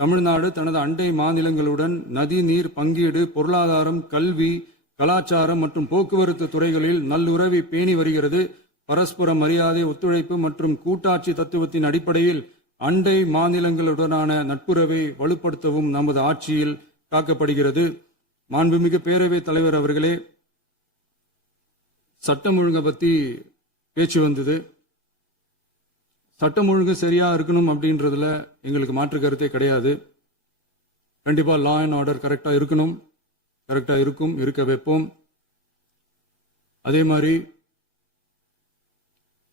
தமிழ்நாடு தனது அண்டை மாநிலங்களுடன் நதி நீர் பங்கீடு, பொருளாதாரம், கல்வி, கலாச்சாரம் மற்றும் போக்குவரத்து துறைகளில் நல்லுறவை பேணி வருகிறது. பரஸ்பர மரியாதை, ஒத்துழைப்பு மற்றும் கூட்டாட்சி தத்துவத்தின் அடிப்படையில் அண்டை மாநிலங்களுடனான நட்புறவை வலுப்படுத்தவும் நமது ஆட்சியில் காக்கப்படுகிறது. மாண்புமிகு பேரவைத் தலைவர் அவர்களே, சட்டம் ஒழுங்கை பத்தி பேச்சு வந்தது. சட்டம் ஒழுங்கு சரியா இருக்கணும் அப்படின்றதுல எங்களுக்கு மாற்று கருத்தே கிடையாது. கண்டிப்பா லா அண்ட் ஆர்டர் கரெக்டா இருக்கணும், கரெக்டா இருக்கும், இருக்க வைப்போம். அதே மாதிரி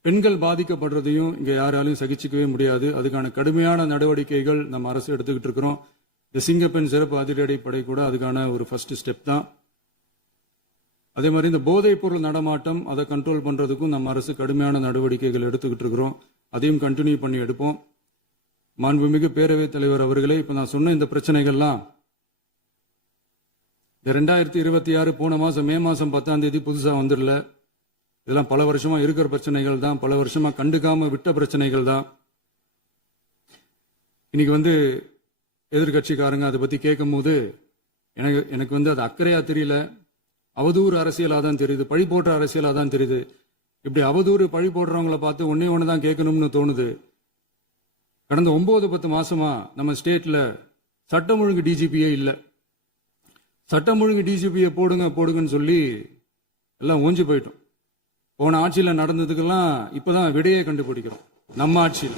பெண்கள் பாதிக்கப்படுறதையும் இங்க யாராலையும் சகிச்சுக்கவே முடியாது. அதுக்கான கடுமையான நடவடிக்கைகள் நம்ம அரசு எடுத்துக்கிட்டு இருக்கிறோம். இந்த சிங்கப்பெண் சிறப்பு அதிரடி படை கூட அதுக்கான ஒரு ஃபர்ஸ்ட் ஸ்டெப் தான். அதே மாதிரி இந்த போதைப் பொருள் நடமாட்டம் அதை கண்ட்ரோல் பண்றதுக்கும் நம்ம அரசு கடுமையான நடவடிக்கைகள் எடுத்துக்கிட்டு இருக்கிறோம். அதையும் கண்டினியூ பண்ணி எடுப்போம். மாண்புமிகு பேரவைத் தலைவர் அவர்களே, இப்ப நான் சொன்ன இந்த பிரச்சனைகள்லாம் இந்த 2026 போன மாசம் மே மாசம் 10ஆம் தேதி புதுசா வந்துடல. இதெல்லாம் பல வருஷமா இருக்கிற பிரச்சனைகள் தான், பல வருஷமா கண்டுக்காம விட்ட பிரச்சனைகள் தான். இன்னைக்கு எதிர்கட்சிக்காரங்க அதை பத்தி கேட்கும் போது எனக்கு அது அக்கறையா தெரியல, அவதூறு அரசியலா தான் தெரியுது, பழி போடுற அரசியலா தான் தெரியுது. இப்படி அவதூறு பழி போடுறவங்களை பார்த்து ஒன்னே ஒண்ணுதான் கேட்கணும்னு தோணுது. கடந்த 9-10 மாசமா நம்ம ஸ்டேட்ல சட்டம் ஒழுங்கு டிஜிபியே இல்ல. சட்டம் ஒழுங்கு டிஜிபியை போடுங்கன்னு சொல்லி எல்லாம் ஓஞ்சி போயிட்டோம். போன ஆட்சியில நடந்ததுக்கெல்லாம் இப்பதான் விடையே கண்டுபிடிக்கிறோம் நம்ம ஆட்சியில்.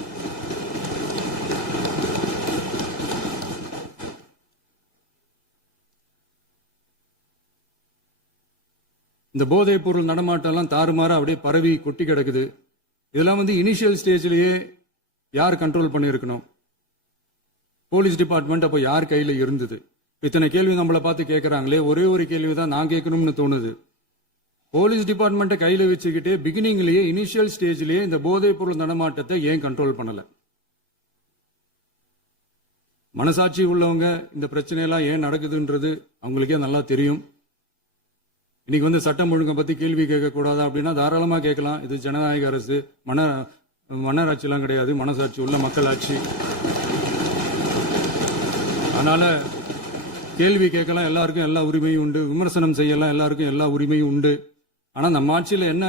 இந்த போதைப் பொருள் நடமாட்டம் எல்லாம் தாறுமாற அப்படியே பரவி கொட்டி கிடக்குது. இதெல்லாம் இனிஷியல் ஸ்டேஜ்லயே யார் கண்ட்ரோல் பண்ணியிருக்கணும்? போலீஸ் டிபார்ட்மெண்ட் அப்போ யார் கையில இருந்தது? இத்தனை கேள்வி நம்மளை பார்த்து கேட்கறாங்களே, ஒரே ஒரு கேள்விதான் நான் கேட்கணும்னு தோணுது. போலீஸ் டிபார்ட்மெண்ட்டை கையில வச்சுக்கிட்டே பிகினிங்லயே இனிஷியல் ஸ்டேஜ்லயே இந்த போதைப் பொருள் நடமாட்டத்தை ஏன் கண்ட்ரோல் பண்ணல? மனசாட்சி உள்ளவங்க இந்த பிரச்சனையெல்லாம் ஏன் நடக்குதுன்றது அவங்களுக்கே நல்லா தெரியும். இன்னைக்கு சட்டம் ஒழுங்கை பத்தி கேள்வி கேட்க கூடாதா அப்படின்னா தாராளமா கேட்கலாம். இது ஜனநாயக அரசு, மன்னராட்சி எல்லாம் கிடையாது, மனசாட்சி உள்ள மக்களாட்சி. அதனால கேள்வி கேட்கலாம், எல்லாருக்கும் எல்லா உரிமையும் உண்டு. விமர்சனம் செய்யலாம், எல்லாருக்கும் எல்லா உரிமையும் உண்டு. ஆனா நம்ம ஆட்சியில என்ன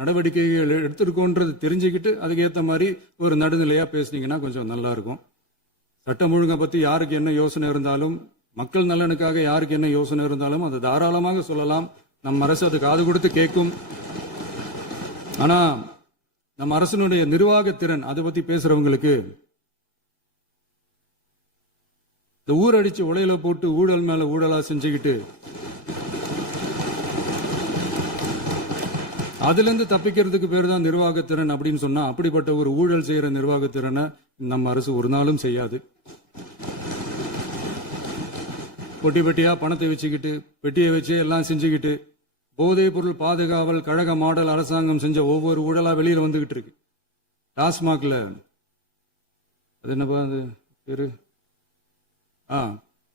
நடவடிக்கைகள் எடுத்திருக்கோன்றது தெரிஞ்சுக்கிட்டு அதுக்கு ஏற்ற மாதிரி ஒரு நடுநிலையா பேசுனீங்கன்னா கொஞ்சம் நல்லா இருக்கும். சட்டம் ஒழுங்கை பத்தி யாருக்கு என்ன யோசனை இருந்தாலும், மக்கள் நலனுக்காக யாருக்கு என்ன யோசனை இருந்தாலும் அதை தாராளமாக சொல்லலாம். நம்ம அரசு அது காது கொடுத்து கேட்கும். ஆனா நம்ம அரசனுடைய நிர்வாகத்திறன் அதை பத்தி பேசுறவங்களுக்கு இந்த ஊரடிச்சு உலையில போட்டு ஊழல் மேல ஊழலா செஞ்சுக்கிட்டு அதுல இருந்து தப்பிக்கிறதுக்கு பேர் தான் நிர்வாகத்திறன் அப்படின்னு சொன்னா, அப்படிப்பட்ட ஒரு ஊழல் செய்யற நிர்வாகத்திறனை நம்ம அரசு ஒரு நாளும் செய்யாது. பொட்டி பெட்டியா பணத்தை வச்சுக்கிட்டு, பெட்டியை வச்சு எல்லாம் செஞ்சுக்கிட்டு, போதைப் பொருள் பாதுகாவல் கழக மாடல் அரசாங்கம் செஞ்ச ஒவ்வொரு ஊழலா வெளியில வந்துகிட்டு இருக்கு. டாஸ்மாக்ல அது என்னப்பா அது பேரு,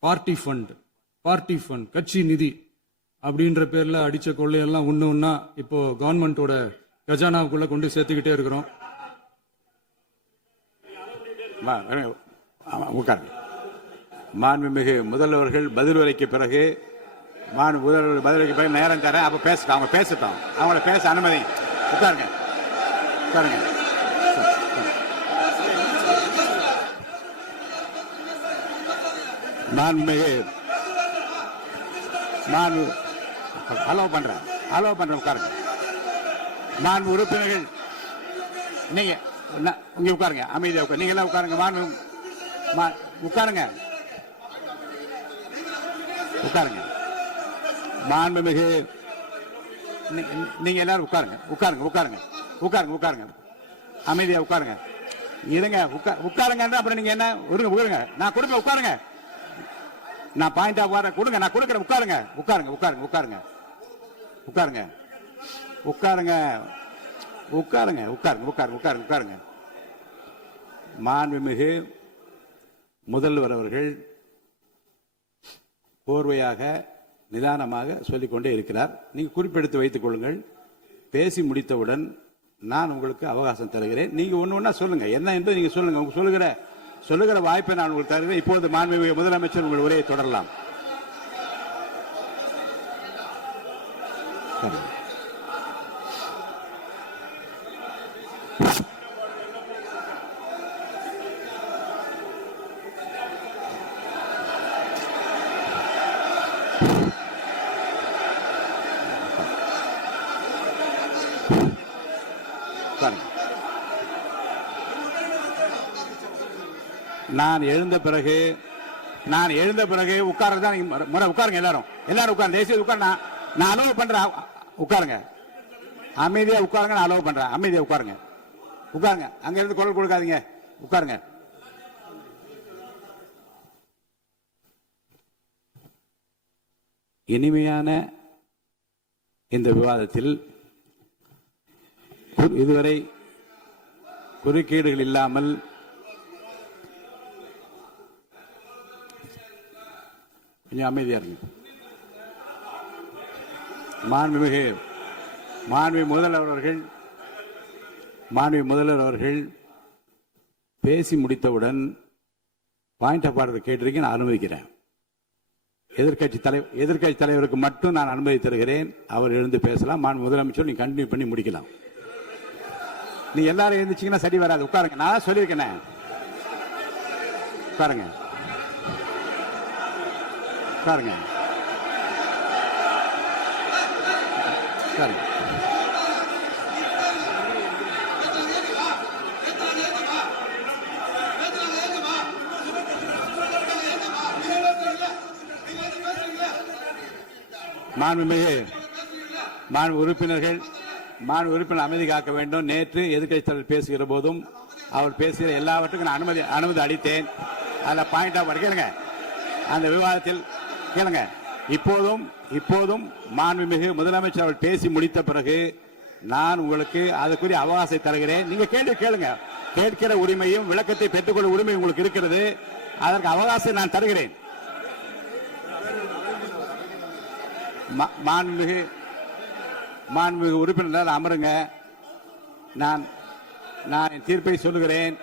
பார்ட்டி ஃபண்ட், கட்சி நிதி அப்படின்ற பேர்ல அடிச்ச கொள்ளையெல்லாம் ஒண்ணா இப்போ கவர்மெண்டோட கஜானாவுக்குள்ள கொண்டு சேர்த்துக்கிட்டே இருக்கிறோம். மாண்புமிகு முதல்வர்கள் பதில் உரைக்கு பிறகு முதல்வர் பதிலுக்கு பிறகு நேரம் தரேன். அப்ப அவங்க பேசட்டும். அவங்கள பேச அனுமதி. உட்காருங்க. அலோவ் பண்றேன். உட்காருங்க. மாண்பு உறுப்பினர்கள் நீங்க இங்க உட்காருங்க. அமைதியா உட்காரு. நீங்க எல்லாம் உட்காருங்க. மாண்புமிகு நீங்க எல்லாரும் உட்காருங்க. அமைதியா உட்காருங்க. இருங்க. உட்காருங்க. அப்புறம் நீங்க என்ன உட்காருங்க. நான் கொடுப்பேன். உட்காருங்க. நான் பாயிண்ட் ஆஃப் வர கொடுங்க. நான் கொடுக்குறேன். உட்காருங்க. மாண்புமிகு முதல்வர் அவர்கள் கோர்வையாக நிதானமாக சொல்லிக்கொண்டே இருக்கிறார். நீங்க குறிப்பெடுத்து வைத்துக் கொள்ளுங்கள். பேசி முடித்தவுடன் நான் உங்களுக்கு அவகாசம் தருகிறேன். நீங்க ஒண்ணு சொல்லுங்க. என்ன என்று நீங்க சொல்லுங்க. சொல்லுகிற சொல்லுகிற வாய்ப்பை நான் உங்களுக்கு தருகிறேன். இப்போது மாண்புமிகு முதலமைச்சர் உங்கள் உரையை தொடரலாம். சரி. உட்காருங்க. நான் எழுந்த பிறகு உட்கார்றதுதான் முறை. உட்காருங்க, எல்லாரும் உட்காருங்க. தேசிய உட்கார். நான் அலோவ் பண்றேன். உட்காருங்க, அமைதியா உட்காருங்க. நான் அலோவ் பண்றேன். அமைதியா உட்காருங்க. அங்க இருந்து குரல் கொடுக்காதீங்க. உட்காருங்க. இனிமையான இந்த விவாதத்தில் இதுவரை குறுக்கீடுகள் இல்லாமல் கொஞ்சம் அமைதியா இருங்க. மாண்புமிகு முதல்வர் அவர்கள் பேசி முடித்தவுடன் பாயிண்ட் ஆஃப் ஆர்டர் கேட்டிருக்கேன். நான் அனுமதிக்கிறேன். எதிர்க்கட்சி தலைவருக்கு மட்டும் நான் அனுமதி தருகிறேன். அவர் எழுந்து பேசலாம். முதலமைச்சர் நீங்க கண்டினியூ பண்ணி முடிக்கலாம். நீ எல்லாரும் எழுந்துச்சீங்கன்னா சரி வராது. உட்காருங்க. நான் சொல்லியிருக்கேன். உட்காருங்க. உறுப்பினர் அமைதி காக்க வேண்டும். நேற்று எதிர்க்கட்சி தலைவர் பேசுகிற போதும் அவர் பேசுகிற எல்லாவற்றுக்கும் நான் அனுமதி அளித்தேன். அதில் பாயிண்ட் ஆஃப் கேளுங்க. அந்த விவாதத்தில் கேளுங்க. இப்போதும் மாண்புமிகு முதலமைச்சர் அவர்கள் பேசி முடித்த பிறகு நான் உங்களுக்கு அதுக்குரிய அவகாசத்தை தருகிறேன். நீங்க கேள்வி கேளுங்க. கேட்கிற உரிமையும் விளக்கத்தை பெற்றுக்கொள்ள உரிமை உங்களுக்கு இருக்கிறது. அதற்கு அவகாசத்தை நான் தருகிறேன். மாண்புமிகு உறுப்பினர் அமருங்க. நான் என் தீர்ப்பை சொல்லுகிறேன்.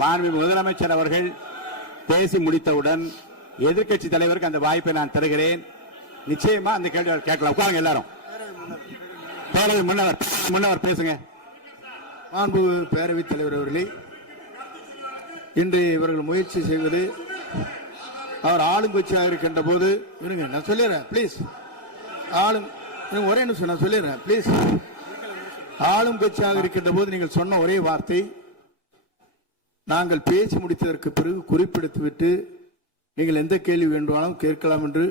மாண்புமிகு முதலமைச்சர் அவர்கள் பேசி முடித்தவுடன் எதிர்க்கட்சி தலைவருக்கு அந்த வாய்ப்பை நான் தருகிறேன். நிச்சயமா அந்த கேள்வி கேட்கலாம். உட்காருங்க எல்லாரும். பேரவை முன்னவர் பேசுங்க. மாண்பு பேரவைத் தலைவர் அவர்களே, இன்று இவர்கள் முயற்சி செய்வது அவர் ஆளுங்கட்சியாக இருக்கின்ற போது நான் சொல்லிடுறேன் பிளீஸ். ஒரே நிமிஷம் நான் சொல்லிடுறேன் பிளீஸ். ஆளும் கட்சியாக இருக்கின்ற போது நீங்கள் சொன்ன ஒரே வார்த்தை, நாங்கள் பேசி முடித்ததற்கு பிறகு குறிப்பிடுத்துவிட்டு நீங்கள் எந்த கேள்வி வேண்டுமானாலும் கேட்கலாம் என்று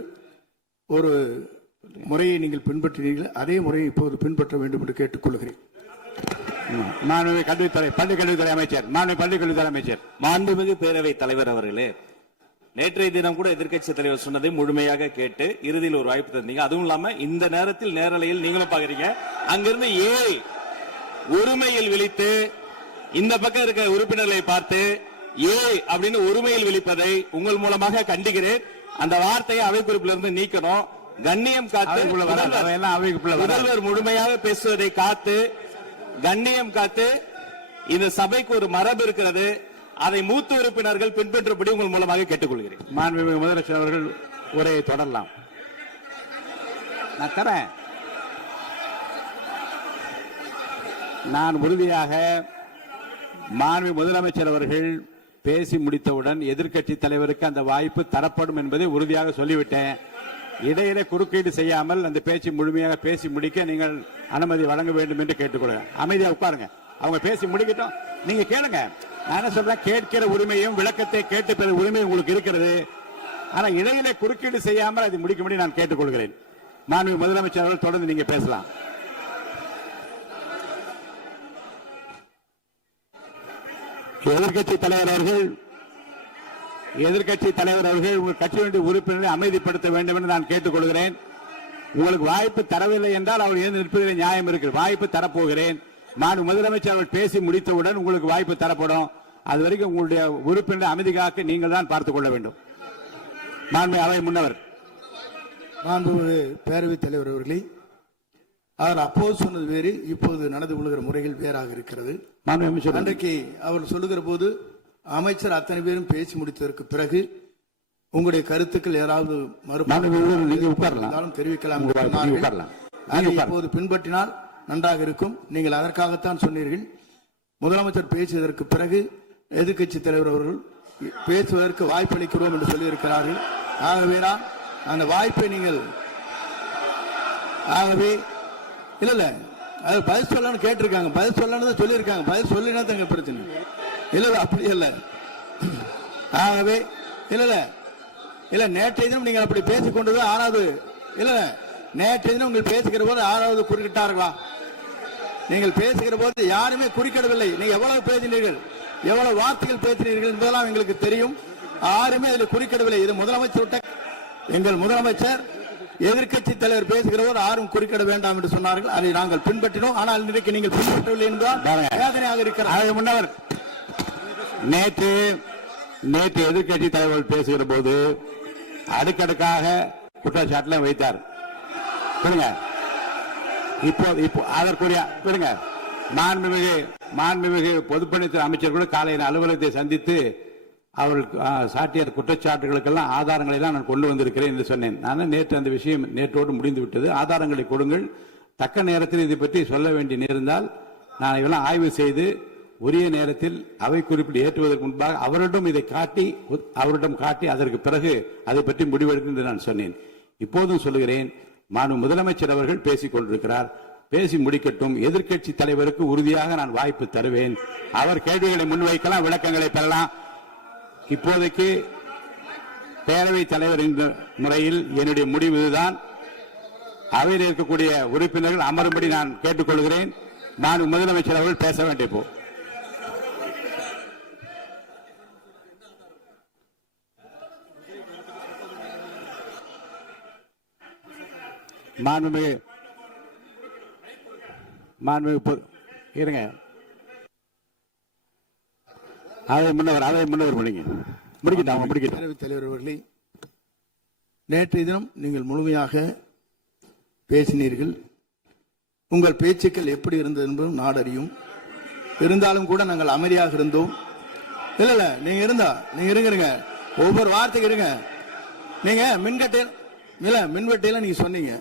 ஒரு முறையை நீங்கள் பின்பற்றினீர்கள். அதே முறையை இப்போது பின்பற்ற வேண்டும் என்று கேட்டுக்கொள்கிறேன். பள்ளிக்கல்வித்துறை அமைச்சர். மாண்புமிகு பேரவைத் தலைவர் அவர்களே, நேற்றைய தினம் கூட எதிர்க்கட்சி தலைவர் சொன்னதை முழுமையாக கேட்டு இறுதியில் ஒரு வாய்ப்பு தந்தீங்க. அதுவும் இல்லாம இந்த நேரத்தில் நேரலையில் நீங்களும் பாக்குறீங்க. அங்கிருந்து ஒருமையில் விழித்து இந்த பக்கம் இருக்க உறுப்பினர்களை பார்த்து அப்படின்னு ஒருமையில் விழிப்பதை உங்கள் மூலமாக கண்டிக்கிறேன். அந்த வார்த்தையை அவை குறிப்பிலிருந்து நீக்கணும். கண்ணியம் காத்து முதல்வர் முழுமையாக பேசுவதை காத்து கண்ணியம் காத்து இந்த சபைக்கு ஒரு மரபு இருக்கிறது. அதை மூத்த உறுப்பினர்கள் பின்பற்றபடி உங்கள் மூலமாக கேட்டுக்கொள்கிறேன். மாண்புமிகு முதலமைச்சர் அவர்கள் உரையை தொடரலாம். நான் தரேன். நான் உறுதியாக மாண்புமிகு முதலமைச்சர் அவர்கள் பேசி முடித்தவுடன் எதிர்க்கட்சி தலைவருக்கு அந்த வாய்ப்பு தரப்படும் என்பதை உறுதியாக சொல்லிவிட்டேன். இடையில குறுக்கீடு செய்யாமல் அந்த பேச்சு முழுமையாக பேசி முடிக்க நீங்கள் அனுமதி வழங்க வேண்டும் என்று கேட்டுக்கொள்கிறேன். அமைதியா உட்காருங்க. அவங்க பேசி முடிக்கட்டும். நீங்க கேளுங்க. நான் என்ன சொல்றேன், கேட்கிற உரிமையும் விளக்கத்தை கேட்டு பெற உரிமை உங்களுக்கு இருக்கிறது. ஆனா இடையிலே குறுக்கீடு செய்யாமல் அதை முடிக்கும்படி நான் கேட்டுக்கொள்கிறேன். மாண்புமிகு முதலமைச்சர் அவர்கள் தொடர்ந்து நீங்க பேசலாம். எதிர்க்கட்சி தலைவர் அவர்கள் உங்கள் கட்சியினுடைய உறுப்பினரை அமைதிப்படுத்த வேண்டும் என்று நான் கேட்டுக்கொள்கிறேன். உங்களுக்கு வாய்ப்பு தரவில்லை என்றால் அவர் எழுந்து நிற்பதில் நியாயம் இருக்கு. வாய்ப்பு தரப்போகிறேன். மாண்புமிகு முதலமைச்சர் அவர்கள் பேசி முடித்தவுடன் உங்களுக்கு வாய்ப்பு தரப்படும். அது வரைக்கும் உங்களுடைய உறுப்பினரை அமைதி காக்க நீங்கள் தான் பார்த்துக் கொள்ள வேண்டும். மாண்புமிகு அவை முன்னவர். மாண்புமிகு பேரவைத் தலைவர் அவர்களே, அவர் அப்போது சொன்னது வேறு, இப்போது நடந்து கொள்கிற முறைகள் வேறாக இருக்கிறது. அன்றைக்கு அவர் சொல்லுகிற போது அமைச்சர் அத்தனை பேரும் பேசி முடித்ததற்கு பிறகு உங்களுடைய கருத்துக்கள் ஏதாவது நீங்க உட்காரலாம். இருந்தாலும் தெரிவிக்கலாம் என்று நீங்க சொன்னார்கள். உட்காரலாம். அதை இப்போது பின்பற்றினால் நன்றாக இருக்கும். நீங்கள் அதற்காகத்தான் சொன்னீர்கள். முதலமைச்சர் பேசியதற்கு பிறகு எதிர்க்கட்சி தலைவர் அவர்கள் பேசுவதற்கு வாய்ப்பளிக்கிறோம் என்று சொல்லியிருக்கிறார்கள். ஆகவே தான் அந்த வாய்ப்பை நீங்கள் ஆகவே இல்ல அது பதில் சொல்லணும்னு கேட்டிருக்காங்க. பதில் சொல்லணும்னு தான் சொல்லியிருக்காங்க. பதில் சொல்லினா தான் எங்க பிரச்சனை. இல்ல அப்படி இல்ல. ஆகவே இல்ல நேற்றைய தினம் நீங்கள் அப்படி பேசிக் கொண்டது ஆறாவது இல்ல நேற்றைய தினம் உங்கள் பேசுகிற போது ஆறாவது குறுக்கிட்டார்களா? நீங்கள் பேசுகிற போது யாருமே குறுக்கிடவில்லை. நீங்க எவ்வளவு பேசினீர்கள், எவ்வளவு வார்த்தைகள் பேசினீர்கள் என்பதெல்லாம் எங்களுக்கு தெரியும். யாருமே அதில் குறுக்கிடவில்லை. இது முதலமைச்சர் எங்கள் முதலமைச்சர் எதிர்க்கட்சி தலைவர் பேசுகிற போது யாரும் குறுக்கிட வேண்டாம் என்று சொன்னார்கள். அதை நாங்கள் பின்பற்றினோம். ஆனால் இன்றைக்கு நீங்கள் பின்பற்றவில்லை என்றால் வேதனையாக இருக்கிறார். முன்னவர் நேற்று எதிர்க்கட்சி தலைவர் பேசுகிற போது அடுக்கடுக்காக குற்றச்சாட்டுல வைத்தார். இப்போ அதற்குரிய மாண்புமிகு பொதுப்பணித்துறை அமைச்சர்கள் காலையில் அலுவலகத்தை சந்தித்து அவர்கள் சாட்டிய குற்றச்சாட்டுகளுக்கெல்லாம் ஆதாரங்களை எல்லாம் நான் கொண்டு வந்திருக்கிறேன் என்று சொன்னேன். நான் நேற்று அந்த விஷயம் நேற்றோடு முடிந்து விட்டது. ஆதாரங்களை கொடுங்கள். தக்க நேரத்தில் இதை பற்றி சொல்ல வேண்டிய நேர்ந்தால் நான் இதெல்லாம் ஆய்வு செய்து உரிய நேரத்தில் அவை குறிப்பிட்டு ஏற்றுவதற்கு முன்பாக அவரிடம் காட்டி அதற்கு பிறகு அதை பற்றி முடிவெடுக்கும் என்று நான் சொன்னேன். இப்போதும் சொல்லுகிறேன், மாண்பு முதலமைச்சர் அவர்கள் பேசிக் கொண்டிருக்கிறார். பேசி முடிக்கட்டும். எதிர்க்கட்சி தலைவருக்கு உறுதியாக நான் வாய்ப்பு தருவேன். அவர் கேள்விகளை முன்வைக்கலாம், விளக்கங்களை பெறலாம். இப்போதைக்கு பேரவைத் தலைவர் என்ற முறையில் என்னுடைய முடிவு இதுதான். அவையில் இருக்கக்கூடிய உறுப்பினர்கள் அமரும்படி நான் கேட்டுக்கொள்கிறேன். நான் முதலமைச்சர் அவர்கள் பேச வேண்டிய போ இருங்க. அதை முன்னவர் பேரவைத் தலைவர் அவர்களே, நேற்றைய தினம் நீங்கள் முழுமையாக பேசினீர்கள். உங்கள் பேச்சுக்கள் எப்படி இருந்தது என்பதும் நாடறியும். இருந்தாலும் கூட நாங்கள் அமைதியாக இருந்தோம். இல்ல நீங்க இருங்க. ஒவ்வொரு வார்த்தைக்கு இருங்க. நீங்க மின்வெட்டையில நீங்க சொன்னீங்க.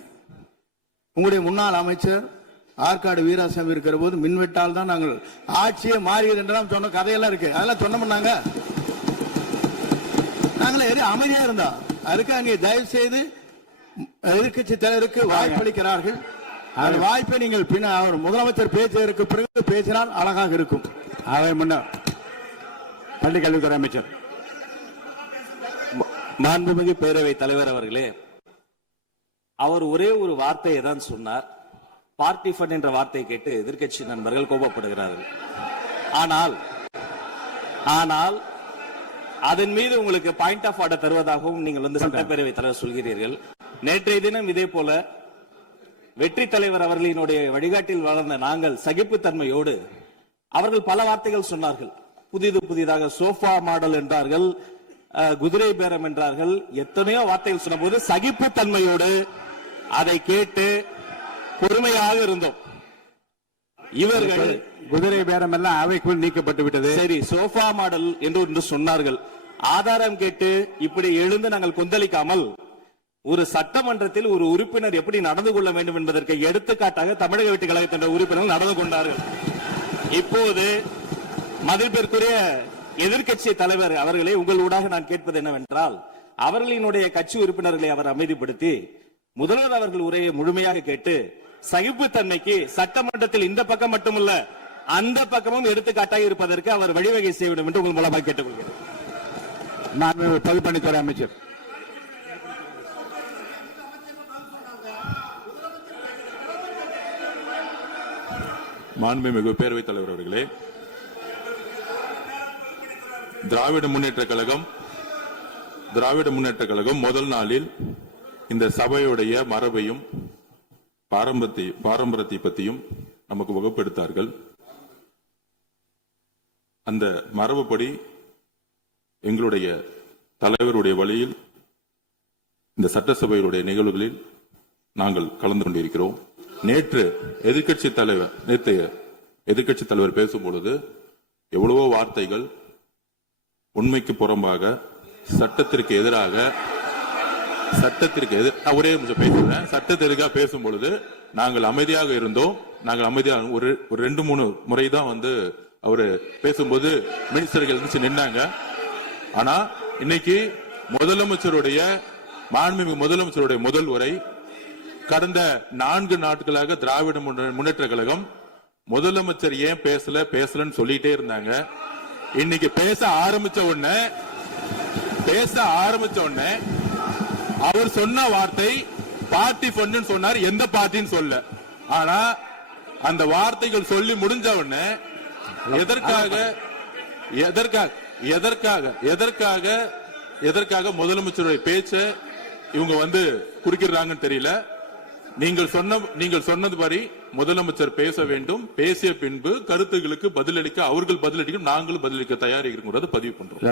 உங்களுடைய முன்னாள் அமைச்சர் ஆற்காடு வீராசாமி இருக்கிற போது மின்வெட்டால் தான் நாங்கள் ஆட்சியே மாறியது என்றெல்லாம் சொன்ன கதையெல்லாம் இருக்கு. அதெல்லாம் சொன்னோம்னாங்க. நாங்களே அமைதியா இருந்தோம். அதுக்காக நீங்க தயவு செய்து எதிர்க்கட்சி தலைவருக்கு வாய்ப்பளிக்கிறார்கள். அந்த வாய்ப்பை நீங்கள் அவர் முதலமைச்சர் பேசுவதற்கு பிறகு பேசினால் அழகாக இருக்கும். அதை முன்ன பள்ளிக்கல்வித்துறை அமைச்சர் மாண்புமிகு பேரவைத் தலைவர் அவர்களே, அவர் ஒரே ஒரு வார்த்தையை தான் சொன்னார். பார்ட்டி ஃபண்ட் என்ற வார்த்தையை கேட்டு எதிர்க்கட்சி நண்பர்கள் கோபப்படுகிறார்கள். ஆனால் அதன் மீது உங்களுக்கு பாயிண்ட் ஆஃப் ஆர்டர் தருவதாகவும் நீங்கள் சட்டப்பேரவைத் தலைவர் சொல்கிறீர்கள். நேற்றைய தினம் இதே போல வெற்றி தலைவர் அவர்களினுடைய வழிகாட்டில் வளர்ந்த நாங்கள் சகிப்புத்தன்மையோடு அவர்கள் பல வார்த்தைகள் சொன்னார்கள். புதிதாக சோஃபா மாடல் என்றார்கள், குதிரை பேரம் என்றார்கள், எத்தனையோ வார்த்தைகள் சொன்ன போது சகிப்புத்தன்மையோடு அதை கேட்டு பொறுமையாக இருந்தோம். இவர்கள் குதிரை பேரம் எல்லாம் அவைக்குள் நீக்கப்பட்டு விட்டது. சரி, சோஃபா மாடல் என்று சொன்னார்கள். ஆதாரம் கேட்டு இப்படி எழுந்து நாங்கள் கொந்தளிக்காமல் ஒரு சட்டமன்றத்தில் ஒரு உறுப்பினர் எப்படி நடந்து கொள்ள வேண்டும் என்பதற்கு எடுத்துக்காட்டாக தமிழக வெற்றி கழகத்தின் உறுப்பினர்கள் நடந்து கொண்டார்கள். இப்போது மதிப்பிற்குரிய எதிர்க்கட்சி தலைவர் அவர்களை உங்கள் ஊடாக நான் கேட்பது என்னவென்றால், அவர்களினுடைய கட்சி உறுப்பினர்களை அவர் அமைதிப்படுத்தி முதல்வர் அவர்கள் உரையை முழுமையாக கேட்டு சகிப்புத்தன்மைக்கு சட்டமன்றத்தில் இந்த பக்கம் மட்டுமல்ல அந்த பக்கமும் எடுத்துக்காட்டாக இருப்பதற்கு அவர் வழிவகை செய்ய வேண்டும் என்று உங்கள் மூலமாக கேட்டுக்கொள்கிறேன். நான் பொதுப்பணித்துறை அமைச்சர் மாண்புமிகு பேரவைத் தலைவர் அவர்களே, திராவிட முன்னேற்ற கழகம் முதல் நாளில் இந்த சபையுடைய மரபையும் பாரம்பரியத்தை பற்றியும் நமக்கு வகுப்பெடுத்தார்கள். அந்த மரபுப்படி எங்களுடைய தலைவருடைய வழியில் இந்த சட்டசபையுடைய நிகழ்வுகளில் நாங்கள் கலந்து கொண்டிருக்கிறோம். நேற்று எதிர்க்கட்சி தலைவர் பேசும்பொழுது எவ்வளவோ வார்த்தைகள் உண்மைக்கு புறம்பாக சட்டத்திற்கு எதிராக ஒரே நிமிஷம் பேசுறேன். சட்டத்திற்காக பேசும் பொழுது நாங்கள் அமைதியாக இருந்தோம். நாங்கள் அமைதியாக ஒரு 2-3 முறை தான் வந்து அவரு பேசும்போது மினிஸ்டர்கள் நின்னாங்க. ஆனா இன்னைக்கு மாண்புமிகு முதலமைச்சருடைய முதல் உரை கடந்த 4 நாட்களாக திராவிட முன்னேற்ற கழகம் முதலமைச்சர் ஏன் பேசலன்னு சொல்லிட்டே இருந்தாங்க. இன்னைக்கு பேச ஆரம்பிச்ச உடனே அவர் சொன்ன வார்த்தை பார்ட்டி ஃபண்ட் சொன்னார். எந்த பார்ட்டின்னு சொல்ல. ஆனா அந்த வார்த்தைகள் சொல்லி முடிஞ்ச உடனே எதற்காக முதலமைச்சருடைய பேச்ச இவங்க வந்து குறுக்கிறாங்கன்னு தெரியல. நீங்கள் சொன்னது படி முதலமைச்சர் பேச வேண்டும். பேசிய பின்பு கருத்துகளுக்கு பதிலளிக்க அவர்கள் பதிலளிக்கும், நாங்களும் பதிலளிக்க தயாராக இருக்கிறோம். பதிவு பண்றோம்.